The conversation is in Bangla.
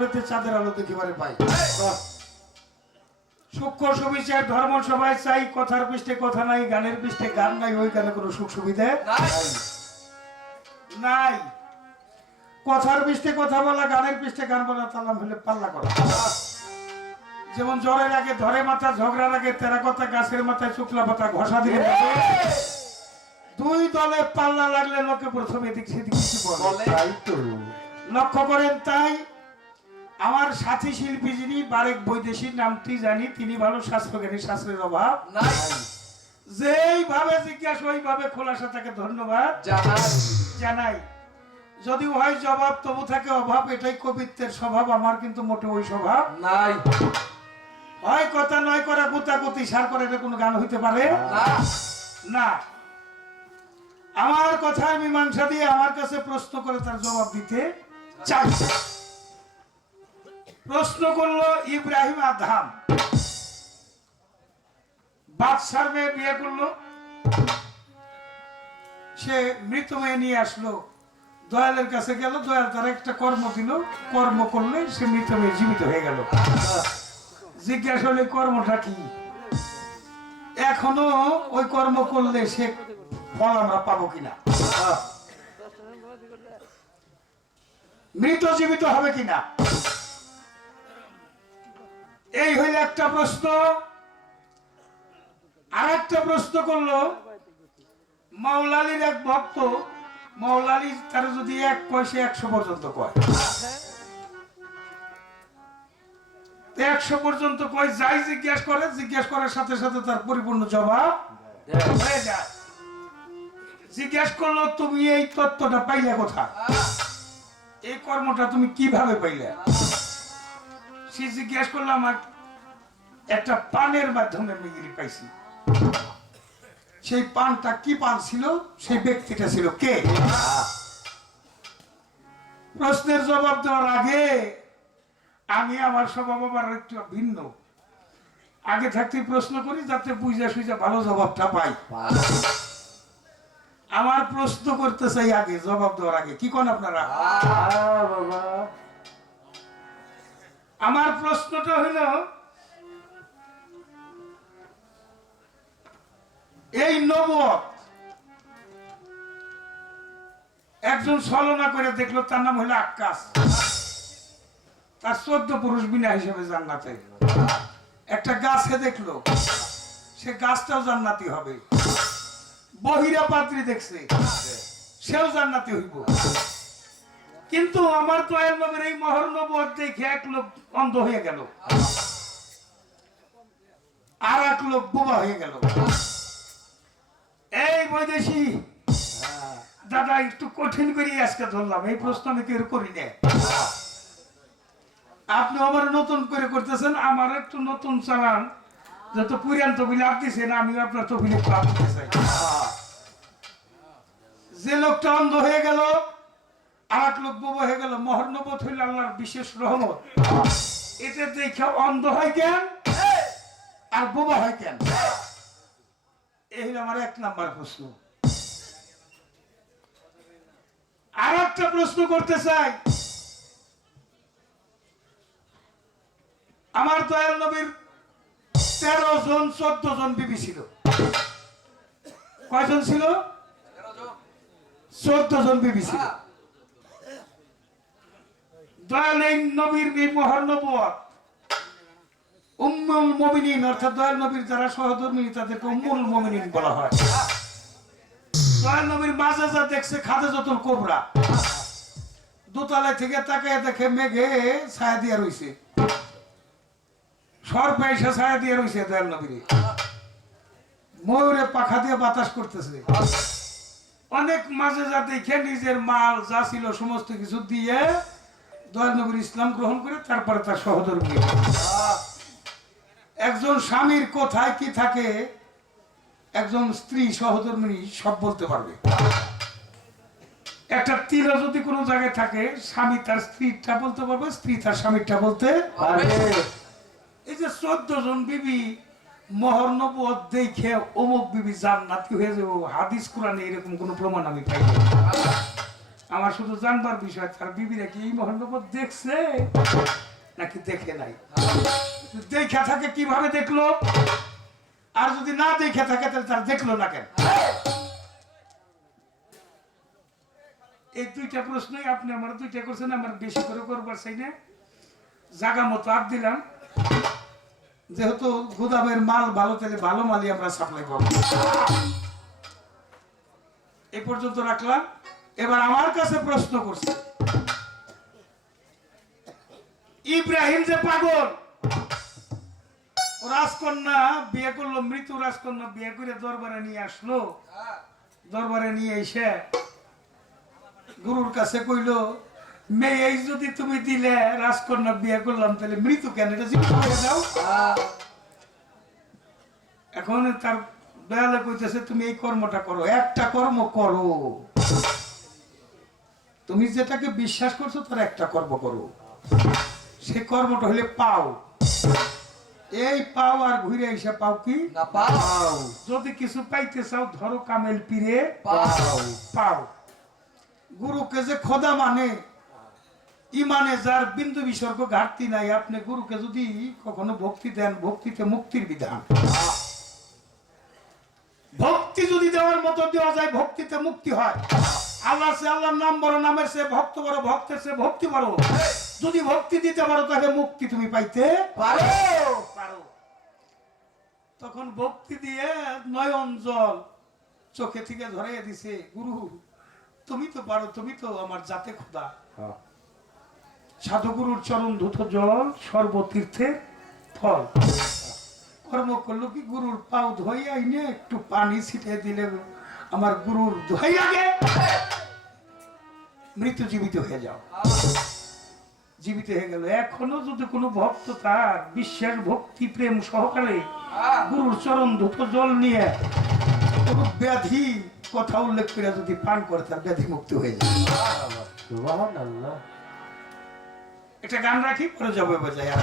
হইতে চাঁদের আলো দেখিবারে পাই? সূক্ষ্ম সুবিচার ধর্ম সবাই চাই কথার পৃষ্ঠে কথা নাই গানের পৃষ্ঠে গান নাই ওই গানে কোনো সুখ সুবিধা নাই। কথার পৃষ্ঠে কথা বলা গানের পৃষ্ঠে গান বলা তার নাম হলে পাল্লা করা। যেমন জ্বরের আগে ধরে মাথা ঝগড়ার আগে তেরা কথা গাছের মাথায় শুক্লা পাতা ঘষা দিয়ে দুই দলে পাল্লা লাগলে লোকে প্রথমে তো লক্ষ্য করেন তাই আমার সাথী শিল্পী যিনি বারেক বৈদেশিক নামটি জানি তিনি ভালো শাস্ত্রজ্ঞানী শাস্ত্রের অভাব। যেইভাবে জিজ্ঞাসা ওইভাবে খোলাসা তাকে ধন্যবাদ। জানাই। যদি হয় জবাব তবু থাকে অভাব এটাই কবিত্বের স্বভাব আমার কিন্তু মোটে ওই স্বভাব। নাই হয় কথা নয় করে গুতাগুতি সার করে এটা কোনো গান হইতে পারে? না। আমার কথার মীমাংসা দিয়ে আমার কাছে প্রশ্ন করে তার জবাব দিতে চাই। প্রশ্ন করল ইব্রাহিম আধাম বাদশার মেয়ে বিয়ে করল। সে মৃত মেয়ে নিয়ে আসলো। দয়ালের কাছে গেল, দয়াল তার একটা কর্ম দিল। কর্ম করলে সে মৃত মেয়ে জীবিত হয়ে গেল। জিজ্ঞাসা হলে কর্মটা কি? এখনও ওই কর্ম করলে সে ফল আমরা পাবো কিনা? মৃত জীবিত হবে কিনা? এই হইল একটা প্রশ্ন। আর একটা প্রশ্ন করল মাওলালির এক ভক্ত মাওলালি তার যদি এক পয়সা একশো পর্যন্ত কয়। একশো পর্যন্ত কয়, যাই জিজ্ঞাসা করে, জিজ্ঞাসা করার সাথে সাথে তার পরিপূর্ণ জবাব হয়ে যায়। জিজ্ঞাসা করল, তুমি এই তত্ত্বটা পাইলে কোথা এই কর্মটা তুমি কীভাবে পাইলে? সে জিজ্ঞাসা করল আমার একটা পানের মাধ্যমে মিগিরি পাইছি। সেই পানটা কি পান ছিল? সেই ব্যক্তিটা ছিল কে? প্রশ্নের জবাব দেওয়ার আগে আমি আমার স্বভাব আবার একটু ভিন্ন। আগে থাকতে প্রশ্ন করি, যাতে বুঝা সুঝা ভালো জবাবটা পাই। আমার প্রশ্ন করতে চাই আগে, জবাব দেওয়ার আগে। কি কোন আপনারা? আমার প্রশ্নটা হইল, এই নবত একজন ছলনা করে দেখল, তার নাম হইল আকাশ তার চোদ্দ পুরুষ বিনা হিসেবে জান্নাতে। একটা গাছে দেখল, সে গাছটাও জান্নাতি হবে। বহিরা পাত্রী দেখছে, সেও জান্নাতি হইব। কিন্তু আমার তো নবীর এই মহর নবদ দেখে এক লোক অন্ধ হয়ে গেল। আর এক লোক বোবা হয়ে গেল। এই বৈদেশি, দাদা, একটু কঠিন করে আজকে ধরলাম। এই প্রশ্ন আমি কেউ করি না আপনি আমার নতুন করে করতেছেন, আমার একটু নতুন চালান। যত পুরান তবিল আপনিছেন আমি আপনার তবিলে চাই। যে লোকটা অন্ধ হয়ে গেল আর এক লোক বোবা হয়ে গেল মহর্ণবোধ হইল আল্লাহর বিশেষ রহমত। এটা দেখে অন্ধ হয় কেন? আর বোবা হয় কেন? এই হলো আমার এক নাম্বার প্রশ্ন। আর একটা প্রশ্ন করতে চাই। আমার দয়াল নবীর তেরো জন চোদ্দ জন বিবি ছিল। কয়জন ছিল? চোদ্দ জন বিবি ছিল। দয়াল নবীর এই উম্মুল অর্থাৎ দয়াল নবীর যারা সহধর্মী তাদেরকে উম্মুল বলা হয়। দয়াল নবীর মাঝে যা দেখছে, খাদে কোবরা। থেকে দেখে মেঘে ছায়া দিয়া রইছে। সর পয়সা ছায়া দিয়া রইছে দয়াল নবীরে। ময়ূরে পাখা দিয়ে বাতাস করতেছে। অনেক মাঝে যা দেখে নিজের মাল যা ছিল, সমস্ত কিছু দিয়ে দয়াল নবীর ইসলাম গ্রহণ করে তারপরে তার সহধর্মী একজন স্বামীর কোথায় কি থাকে? একজন স্ত্রী সহধর্মিনী সব বলতে পারবে। একটা তীর যদি কোনো জায়গায় থাকে, স্বামী তার স্ত্রীটা বলতে পারবে, স্ত্রী তার স্বামীরটা বলতে আরে এই যে চোদ্দ জন বিবি মহর্ণবোধ দেখে অমুক বিবি জান্নাতি হয়ে যাব, হাদিস কোরআনে এরকম কোনো প্রমাণ আমি পাই না। আমার শুধু জানবার বিষয়, তার বিবিরা কি এই মহানগর দেখছে? নাকি দেখে নাই? দেখা থাকে, কীভাবে দেখল? আর যদি না দেখে থাকে, তাহলে তার দেখল না কেন? এই দুইটা প্রশ্নই আপনি আমার দুইটা করছেন, আমার বেশি করে করবার চাই না। জাগা মতো আর দিলাম। যেহেতু গুদামের মাল ভালো, তাহলে ভালো মালই আমরা সাপ্লাই করব এ পর্যন্ত রাখলাম। এবার আমার কাছে প্রশ্ন করছে। ইব্রাহিম যে পাগল, রাজকন্যা বিয়ে করল মৃত রাজকন্যা বিয়ে করে দরবারে নিয়ে আসলো। দরবারে নিয়ে এসে গুরুর কাছে কইলো, মেয়ে যদি তুমি দিলে রাজকন্যা বিয়ে করলাম, তাহলে মৃত কেন? এটা জীবিত হয়ে দাও। এখন তার দয়ালে কইতেছে, তুমি এই কর্মটা করো, একটা কর্ম করো। তুমি যেটাকে বিশ্বাস করছ তার একটা কর্ম করো। সে কর্মটা হলে পাও। এই পাও আর ঘুরে এসে পাও কি? না পাও। যদি কিছু পাইতে চাও ধরো কামেল পীরে পাও। পাও। গুরুকে যে খোদা মানে ইমানে যার বিন্দু বিসর্গ ঘাটতি নাই আপনি গুরুকে যদি কখনো ভক্তি দেন ভক্তিতে মুক্তির বিধান। ভক্তি যদি দেওয়ার মতো দেওয়া যায় ভক্তিতে মুক্তি হয়। আল্লাহ সে আল্লাহর নাম বড় নামের সে ভক্ত বড় ভক্তের সে ভক্তি বড়। যদি ভক্তি দিতে পারো তাহলে মুক্তি তুমি পাইতে পারো। পারো। তখন ভক্তি দিয়ে নয়ন জল চোখে থেকে ধরাইয়া দিছে গুরু তুমি তো পারো তুমি তো আমার জাতে খোদা। সাধুগুরুর চরণ ধুত জল সর্বতীর্থের ফল। কর্ম করল কি গুরুর পাও ধোয়াইয়া এনে একটু পানি ছিটিয়ে দিলে। আমার গুরুর ধোয়াই আগে। মৃত্যু জীবিত হয়ে যাও। জীবিত হয়ে গেল। এখনও যদি কোনো ভক্ত তার বিশ্বাস ভক্তি প্রেম সহকারে গুরুর চরণ ধুত জল নিয়ে কোনো ব্যাধি কথা উল্লেখ করে যদি পান করে তার ব্যাধি মুক্ত হয়ে যায়। একটা গান রাখি পরে যাবে বাজায় আর